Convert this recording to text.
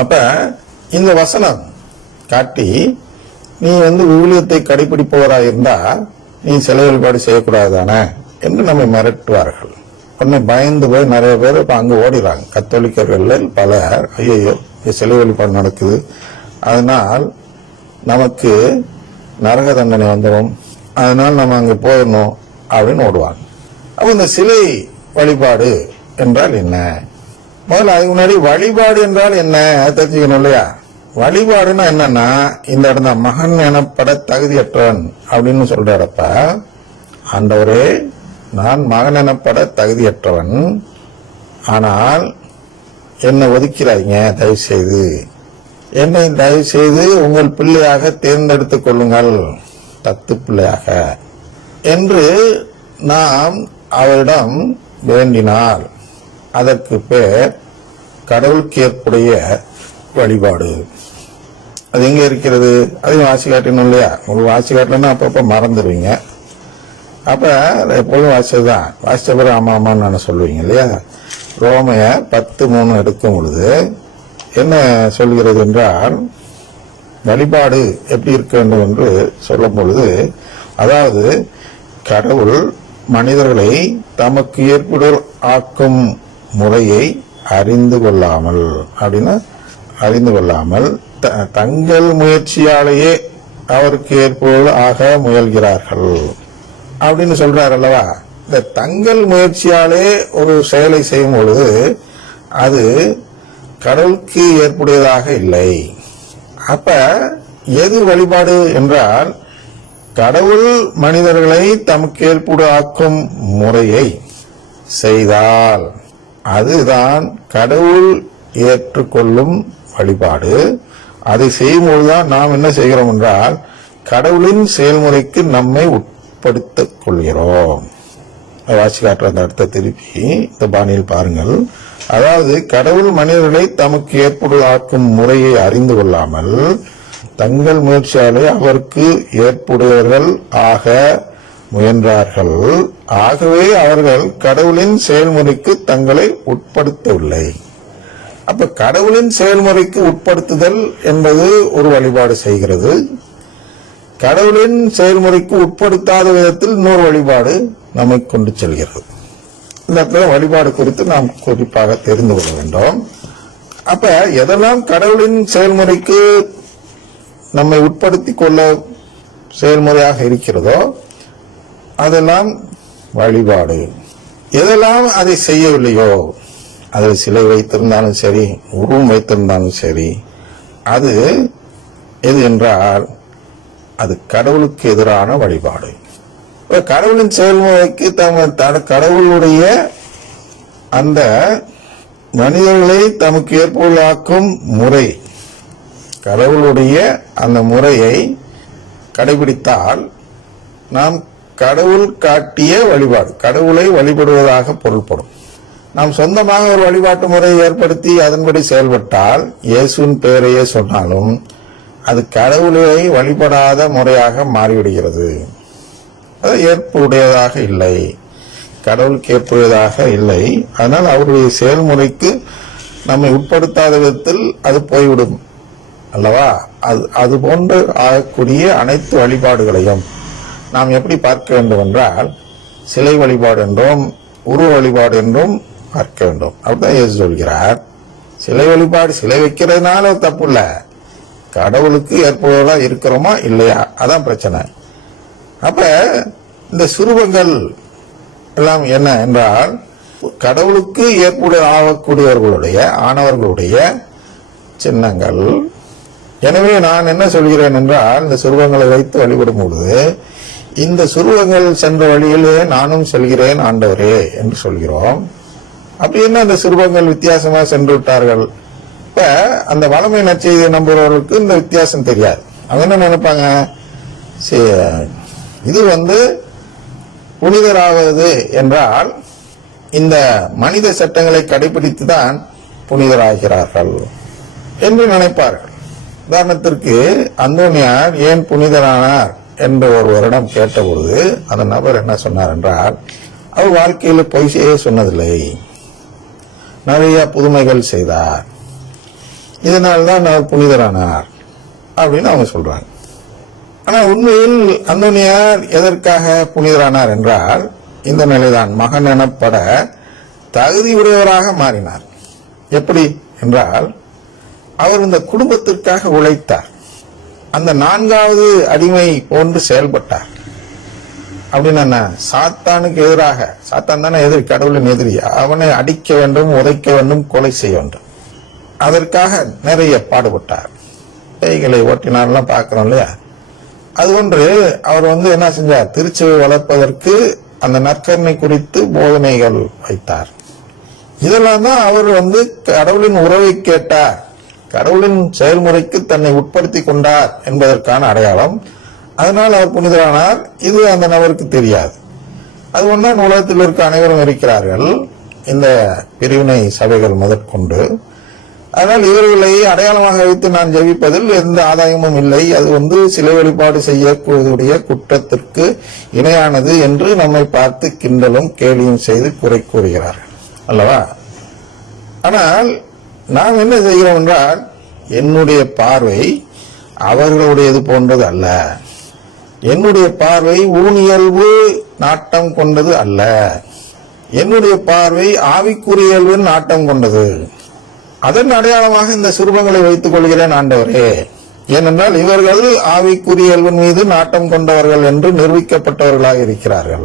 அப்ப இந்த வசனம் காட்டி நீ விவிலியத்தை கடைபிடிப்பவராக இருந்தா நீ சிலை வழிபாடு செய்யக்கூடாதானே என்று நம்மை மிரட்டுவார்கள். உடனே பயந்து போய் நிறைய பேர் இப்ப அங்க ஓடிறாங்க. கத்தோலிக்கர்கள் பலர் ஐயோ சிலை வழிபாடு நடக்குது, அதனால் நமக்கு நரக தண்டனை வந்துடும், அதனால் நம்ம அங்க போயிடணும் அப்படின்னு ஓடுவாங்க. அப்ப இந்த சிலை வழிபாடு என்றால் என்ன? முதல்ல அதுக்கு முன்னாடி வழிபாடு என்றால் என்ன தெரிஞ்சுக்கணும் இல்லையா? வழிபாடுன்னா என்னன்னா, இந்த இடத்துல மகன் எனப்பட தகுதியற்றவன் அப்படின்னு சொல்றப்ப, ஆண்டவரே நான் மகன் எனப்பட தகுதியற்றவன், ஆனால் என்னை ஒதுக்கிறாங்க, தயவு செய்து என்னை தயவு செய்து உங்கள் பிள்ளையாக தேர்ந்தெடுத்துக் கொள்ளுங்கள், தத்து பிள்ளையாக என்று நாம் அவரிடம் வேண்டினால் அதற்கு பேர் கடவுளுக்கு ஏற்புடைய வழிபாடு. அது எங்க இருக்கிறது? அதையும் வாசி காட்டணும் இல்லையா? உங்களுக்கு வாசி காட்டலன்னா அப்பப்ப மறந்துடுவீங்க. அப்ப எப்பொழுதும் வாசிச்சதுதான், வாசிச்ச பிறகு ஆமா ஆமான்னு நான் சொல்லுவீங்க இல்லையா? ரோமையர் 10:3 எடுக்கும் பொழுது என்ன சொல்கிறது என்றால், வழிபாடு எப்படி இருக்க வேண்டும் என்று சொல்லும் பொழுது, அதாவது கடவுள் மனிதர்களை தமக்கு ஏற்புடல் ஆக்கும் முறையை அறிந்து கொள்ளாமல், அப்படின்னா அறிந்து கொள்ளாமல் தங்கள் முயற்சியாலேயே அவருக்கு ஏற்புடல் ஆக முயல்கிறார்கள் அப்படின்னு சொல்றார் அல்லவா? இந்த தங்கள் முயற்சியாலே ஒரு செயலை செய்யும் பொழுது அது கடவுளுக்கு ஏற்புடையதாக இல்லை. அப்ப எது வழிபாடு என்றால், கடவுள் மனிதர்களை தமக்கு ஏற்புடைய ஆக்கும் முறையை செய்தால் அதுதான் கடவுள் ஏற்றுக்கொள்ளும் வழிபாடு. அதை செய்யும்போதுதான் நாம் என்ன செய்கிறோம் என்றால், கடவுளின் செயல்முறைக்கு நம்மை உட்படுத்திக் கொள்கிறோம். வாசி காட்டுற அந்த இடத்தை திருப்பி இந்த பாணியில் பாருங்கள். அதாவது கடவுள் மனிதர்களை தமக்கு ஏற்புடையாக்கும் முறையை அறிந்து கொள்ளாமல் தங்கள் முயற்சியாலே அவருக்கு ஏற்புடையவர்கள் ஆக முயன்றார்கள். ஆகவே அவர்கள் கடவுளின் செயல்முறைக்கு தங்களை உட்படுத்தவில்லை. அப்ப கடவுளின் செயல்முறைக்கு உட்படுத்துதல் என்பது ஒரு வழிபாடு செய்கிறது. கடவுளின் செயல்முறைக்கு உட்படுத்தாத விதத்தில் இன்னொரு வழிபாடு நம்மை கொண்டு செல்கிறது. இந்த இடத்துல வழிபாடு குறித்து நாம் குறிப்பாக தெரிந்து கொள்ள வேண்டும். அப்ப எதெல்லாம் கடவுளின் செயல்முறைக்கு நம்மை உட்படுத்திக் கொள்ள செயல்முறையாக இருக்கிறதோ அதெல்லாம் வழிபாடு. எதெல்லாம் அதை செய்யவில்லையோ, அதை சிலை வைத்திருந்தாலும் சரி, உருவம் வைத்திருந்தாலும் சரி, அது எது என்றால் அது கடவுளுக்கு எதிரான வழிபாடு. கடவுளின் செயல்முறைக்கு கடவுளுடைய அந்த மனிதர்களை தமக்கு ஏற்புள்ளாக்கும் முறை, கடவுளுடைய அந்த முறையை கடைபிடித்தால் நாம் கடவுள் காட்டிய வழிபாடு, கடவுளை வழிபடுவதாக பொருள்படும். நாம் சொந்தமாக ஒரு வழிபாட்டு முறையை ஏற்படுத்தி அதன்படி செயல்பட்டால், இயேசுவின் பெயரையே சொன்னாலும் அது கடவுளை வழிபடாத முறையாக மாறிவிடுகிறது. அது ஏற்புடையதாக இல்லை, கடவுளுக்கு ஏற்புடையதாக இல்லை. அதனால் அவருடைய செயல்முறைக்கு நம்மை உட்படுத்தாத விதத்தில் அது போய்விடும் அல்லவா? அது போன்று ஆகக்கூடிய அனைத்து வழிபாடுகளையும் நாம் எப்படி பார்க்க வேண்டும் என்றால், சிலை வழிபாடு என்றும் உருவ வழிபாடு என்றும் பார்க்க வேண்டும். அப்படிதான் இயேசு சொல்கிறார். சிலை வழிபாடு, சிலை வைக்கிறதுனால தப்பு இல்லை, கடவுளுக்கு ஏற்புடையதா இருக்கிறோமா இல்லையா, அதான் பிரச்சனை. அப்ப இந்த சுரூபங்கள் எல்லாம் என்ன என்றால், கடவுளுக்கு ஏற்புடைய ஆகக்கூடியவர்களுடைய ஆனவர்களுடைய சின்னங்கள். எனவே நான் என்ன சொல்கிறேன் என்றால், இந்த சுரூபங்களை வைத்து வழிபடும் பொழுது இந்த சுரூபங்கள் சென்ற வழியிலே நானும் செல்கிறேன் ஆண்டவரே என்று சொல்கிறோம். அப்படி என்ன அந்த சுரூபங்கள் வித்தியாசமாக சென்று விட்டார்கள்? இப்ப அந்த வளமை நற்செய்தியை நம்புறவர்களுக்கு இந்த வித்தியாசம் தெரியாது. அவங்க என்ன நினைப்பாங்க, இது புனிதராவது என்றால் இந்த மனித சட்டங்களை கடைபிடித்து தான் புனிதராகிறார்கள் என்று நினைப்பார்கள். உதாரணத்திற்கு அந்தோனியார் ஏன் புனிதரானார் என்று ஒருவரிடம் கேட்டபொழுது அந்த நபர் என்ன சொன்னார் என்றால், அவர் வாழ்க்கையில் பொய் செய்ய சொன்னதில்லை, நிறைய புதுமைகள் செய்தார். இதனால்தான் அவர் புனிதரானார் அப்படின்னு அவங்க சொல்றாங்க. ஆனா உண்மையில் அந்தோனியார் எதற்காக புனிதரானார் என்றால் இந்த நிலைதான், மகன் எனப்பட தகுதி உடையவராக மாறினார். எப்படி என்றால் அவர் இந்த குடும்பத்திற்காக உழைத்தார், அந்த 4வது அடிமை போன்று செயல்பட்டார். அப்படின்னா சாத்தானுக்கு எதிராக, சாத்தான் தானே எதிரி, கடவுளின் எதிரி, அவனை அடிக்க வேண்டும், உதைக்க வேண்டும், கொலை செய்ய வேண்டும், அதற்காக நிறைய பாடுபட்டார். பேய்களை ஓட்டினார்லாம் பார்க்கிறோம் இல்லையா. அது ஒன்று அவர் என்ன செஞ்சார், திருச்சபை வளர்ப்பதற்கு அந்த நற்கருணை குறித்து போதனைகள் வைத்தார். இதெல்லாம் தான் அவர் கடவுளின் உறவை கேட்டார், கடவுளின் செயல்முறைக்கு தன்னை உட்படுத்தி கொண்டார் என்பதற்கான அடையாளம். அதனால் அவர் புனிதரானார். இது அந்த நபருக்கு தெரியாது. அது ஒன்றான் உலகத்தில் இருக்க அனைவரும் இருக்கிறார்கள், இந்த பிரிவினை சபைகள் முதற்கொண்டு. அதனால் இவர்களை அடையாளமாக வைத்து நான் ஜெபிப்பதில் எந்த ஆதாயமும் இல்லை. அது சிலை வழிபாடு செய்யக்கூடிய குற்றத்திற்கு இணையானது என்று நம்மை பார்த்து கிண்டலும் கேலியும் செய்து குறை கூறுகிறார்கள் அல்லவா. ஆனால் நாம் என்ன செய்கிறோம் என்றால், என்னுடைய பார்வை அவர்களுடையது போன்றது அல்ல, என்னுடைய பார்வை ஊனியல்பு நாட்டம் கொண்டது அல்ல, என்னுடைய பார்வை ஆவிக்குரியல்பின் நாட்டம் கொண்டது. அதன் அடையாளமாக இந்த சுரூபங்களை வைத்துக் கொள்கிறேன் ஆண்டவரே. ஏனென்றால் இவர்கள் ஆவிக்குரியல்பின் மீது நாட்டம் கொண்டவர்கள் என்று நிரூபிக்கப்பட்டவர்களாக இருக்கிறார்கள்.